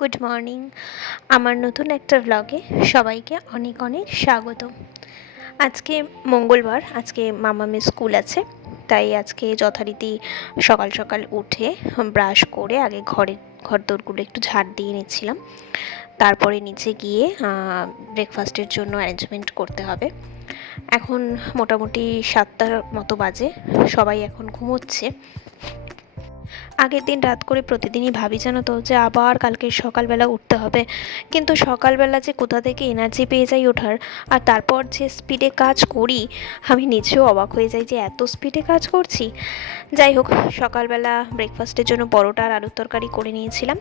Good morning. আমার নতুন একটা ব্লগে সবাইকে অনেক অনেক স্বাগত। আজকে মঙ্গলবার, আজকে মামামের স্কুল আছে, তাই আজকে যথারীতি সকাল সকাল উঠে ব্রাশ করে আগে ঘরদোরগুলো একটু ঝাড় দিয়ে নিচ্ছিলাম। তারপরে নিচে গিয়ে ব্রেকফাস্টের জন্য অ্যারেঞ্জমেন্ট করতে হবে। এখন মোটামুটি 7টার মতো বাজে, সবাই এখন ঘুমোচ্ছে। আগের দিন রাত করে প্রতিদিনই ভাবি জানো তো যে আবার কালকে সকালবেলা উঠতে হবে, কিন্তু সকালবেলা যে কোথা থেকে এনার্জি পেয়ে যাই ওঠার, আর তারপর যে স্পিডে কাজ করি আমি নিজেও অবাক হয়ে যাই যে এত স্পিডে কাজ করছি। যাই হোক, সকালবেলা ব্রেকফাস্টের জন্য পরোটা আর আলুর তরকারি করে নিয়েছিলাম।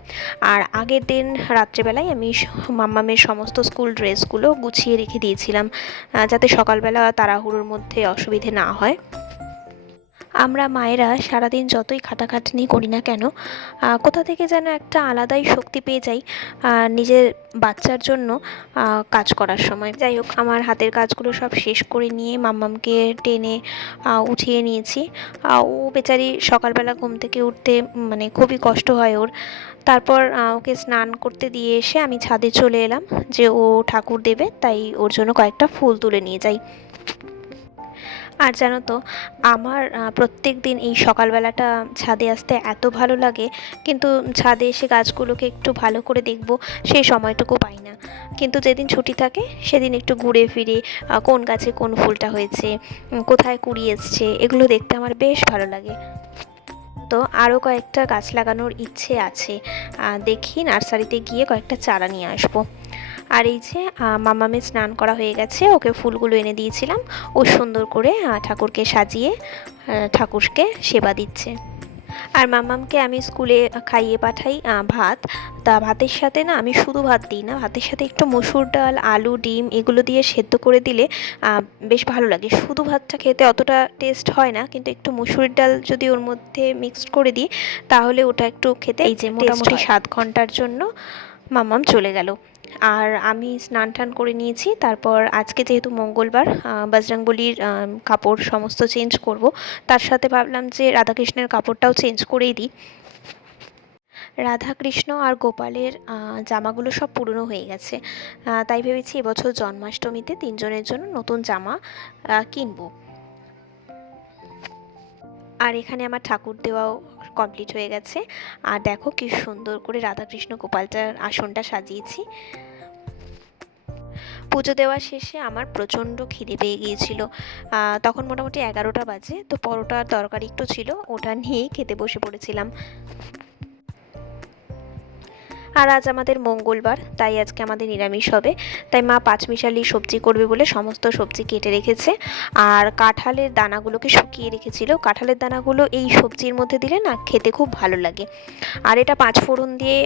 আর আগের দিন রাত্রেবেলায় আমি মাম্মামের সমস্ত স্কুল ড্রেসগুলো গুছিয়ে রেখে দিয়েছিলাম, যাতে সকালবেলা তাড়াহুড়োর মধ্যে অসুবিধে না হয়। আমরা মায়েরা সারাদিন যতই খাটাখাটনি করি না কেন, কোথা থেকে যেন একটা আলাদাই শক্তি পেয়ে যাই নিজের বাচ্চার জন্য কাজ করার সময়। যাই হোক, আমার হাতের কাজগুলো সব শেষ করে নিয়ে মাম্মামকে টেনে উঠিয়ে নিয়েছি। ও বেচারি সকালবেলা ঘুম থেকে উঠতে মানে খুবই কষ্ট হয় ওর। তারপর ওকে স্নান করতে দিয়ে এসে আমি ছাদে চলে এলাম যে ও ঠাকুর দেবে, তাই ওর জন্য কয়েকটা ফুল তুলে নিয়ে যাই। আর জানো তো, আমার প্রত্যেক দিন এই সকালবেলাটা ছাদে আসতে এত ভালো লাগে, কিন্তু ছাদে এসে গাছগুলোকে একটু ভালো করে দেখব সেই সময়টুকু পাই না। কিন্তু যেদিন ছুটি থাকে সেদিন একটু ঘুরে ফিরে কোন গাছে কোন ফুলটা হয়েছে, কোথায় কুড়ি এসছে, এগুলো দেখতে আমার বেশ ভালো লাগে। তো আরও কয়েকটা গাছ লাগানোর ইচ্ছে আছে, দেখি নার্সারিতে গিয়ে কয়েকটা চারা নিয়ে আসবো। আর এই যে মামামের স্নান করা হয়ে গেছে, ওকে ফুলগুলো এনে দিয়েছিলাম, ও সুন্দর করে ঠাকুরকে সাজিয়ে ঠাকুরকে সেবা দিচ্ছে। আর মামামকে আমি স্কুলে খাইয়ে পাঠাই ভাত। তা ভাতের সাথে না আমি শুধু ভাত দিই না, ভাতের সাথে একটু মসুর ডাল, আলু, ডিম এগুলো দিয়ে সেদ্ধ করে দিলে বেশ ভালো লাগে। শুধু ভাতটা খেতে অতটা টেস্ট হয় না, কিন্তু একটু মসুর ডাল যদি ওর মধ্যে মিক্সড করে দিই তাহলে ওটা একটু খেতে, এই যে মোটামুটি 7 ঘন্টার জন্য মামাম চলে গেল। আর আমি স্নান টান করে নিয়েছি। তারপর আজকে যেহেতু মঙ্গলবার, বজরংবলীর কাপড় সমস্ত চেঞ্জ করব, তার সাথে ভাবলাম যে রাধাকৃষ্ণের কাপড়টাও চেঞ্জ করেই দিই। রাধাকৃষ্ণ আর গোপালের জামাগুলো সব পুরনো হয়ে গেছে, তাই ভেবেছি এবছর জন্মাষ্টমীতে তিনজনের জন্য নতুন জামা কিনবো। আর এখানে আমার ঠাকুর দেওয়াও কমপ্লিট হয়ে গেছে। আর দেখো কি সুন্দর করে রাধাকৃষ্ণ গোপালটার আসনটা সাজিয়েছি। পুজো দেওয়া শেষে আমার প্রচণ্ড খিদে পেয়ে গিয়েছিল। তখন মোটামুটি 11টা বাজে। তো পরোটার তরকারি একটু ছিল, ওটা নিয়েই খেতে বসে পড়েছিলাম। আর আজ আমাদের মঙ্গলবার, তাই আজকে আমাদের নিরামিষ হবে। তাই মা পাঁচমিশালি সবজি করবে বলে সমস্ত সবজি কেটে রেখেছে। আর কাঁঠালের দানাগুলোকে শুকিয়ে রেখেছিল। কাঁঠালের দানাগুলো এই সবজির মধ্যে দিলে না খেতে খুব ভালো লাগে। আর এটা 5 ফোড়ন দিয়ে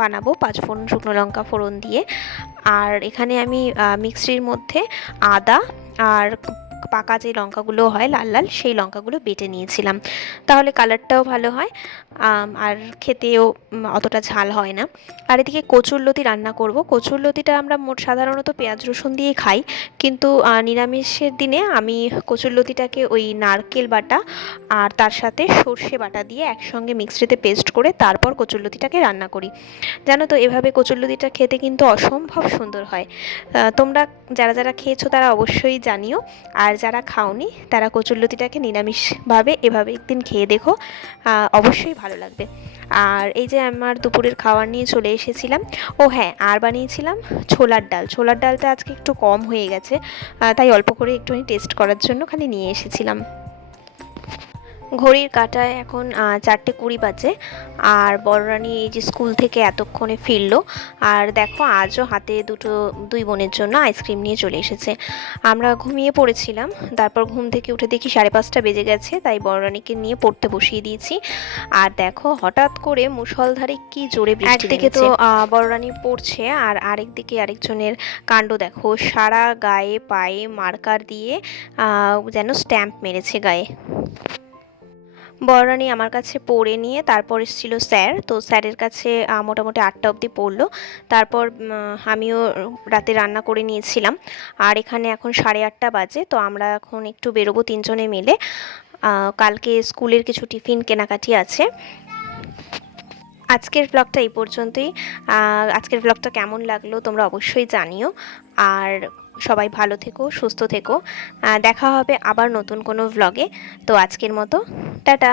বানাবো, 5 ফোড়ন শুকনো লঙ্কা ফোড়ন দিয়ে। আর এখানে আমি মিক্সির মধ্যে আদা আর পাকা যে লঙ্কাগুলো হয় লাল লাল, সেই লঙ্কাগুলো বেটে নিয়েছিলাম, তাহলে কালারটাও ভালো হয় আর খেতেও অতটা ঝাল হয় না। আর এদিকে কচুরলতি রান্না করব। কচুরলতিটা আমরা সাধারণত পেঁয়াজ রসুন দিয়ে খাই, কিন্তু নিরামিষের দিনে আমি কচুরলতিটাকে ওই নারকেল বাটা আর তার সাথে সর্ষে বাটা দিয়ে একসঙ্গে মিক্সিতে পেস্ট করে তারপর কচুরলতিটাকে রান্না করি। জানো তো, এভাবে কচুরলতিটা খেতে কিন্তু অসম্ভব সুন্দর হয়। তোমরা যারা যারা খেয়েছো তারা অবশ্যই জানিও, আর যারা খাওনি তারা কচুরলতিটাকে নিরামিষভাবে এভাবে একদিন খেয়ে দেখো, অবশ্যই ভালো লাগবে। আর এই যে আমার দুপুরের খাবার নিয়ে চলে এসেছিলাম। ও হ্যাঁ, আর বানিয়েছিলাম ছোলার ডাল। ছোলার ডালটা আজকে একটু কম হয়ে গেছে, তাই অল্প করে একটুখানি টেস্ট করার জন্য খালি নিয়ে এসেছিলাম। ঘড়ির কাঁটায় এখন 4:20 বাজে। আর বড় রানী এই যে স্কুল থেকে এতক্ষণে ফিরলো। আর দেখো আজও হাতে দুই বোনের জন্য আইসক্রিম নিয়ে চলে এসেছে। আমরা ঘুমিয়ে পড়েছিলাম, তারপর ঘুম থেকে উঠে দেখি 5:30 বেজে গেছে, তাই বড় রানীকে নিয়ে পড়তে বসিয়ে দিয়েছি। আর দেখো হঠাৎ করে মুষলধারে কি জোরে বৃষ্টি নেমেছে। একদিকে তো বড় রানী পড়ছে, আর আরেকদিকে আরেকজনের কাণ্ড দেখো, সারা গায়ে পায়ে মার্কার দিয়ে যেন স্ট্যাম্প মেরেছে গায়ে। বড় রানী আমার কাছে পড়ে নিয়ে তারপর এসেছিল স্যার। তো স্যারের কাছে মোটামুটি 8টা অবধি পড়লো। তারপর আমিও রাতে রান্না করে নিয়েছিলাম। আর এখানে এখন 8:30 বাজে। তো আমরা এখন একটু বেরোবো তিনজনে মিলে। কালকে স্কুলের কিছু টিফিন কেনাকাটি আছে। আজকের ব্লগটা এই পর্যন্তই। আজকের ব্লগটা কেমন লাগলো তোমরা অবশ্যই জানিও। আর সবাই ভালো থেকো, সুস্থ থেকো। দেখা হবে আবার নতুন কোনো ব্লগে। তো আজকের মতো টাটা।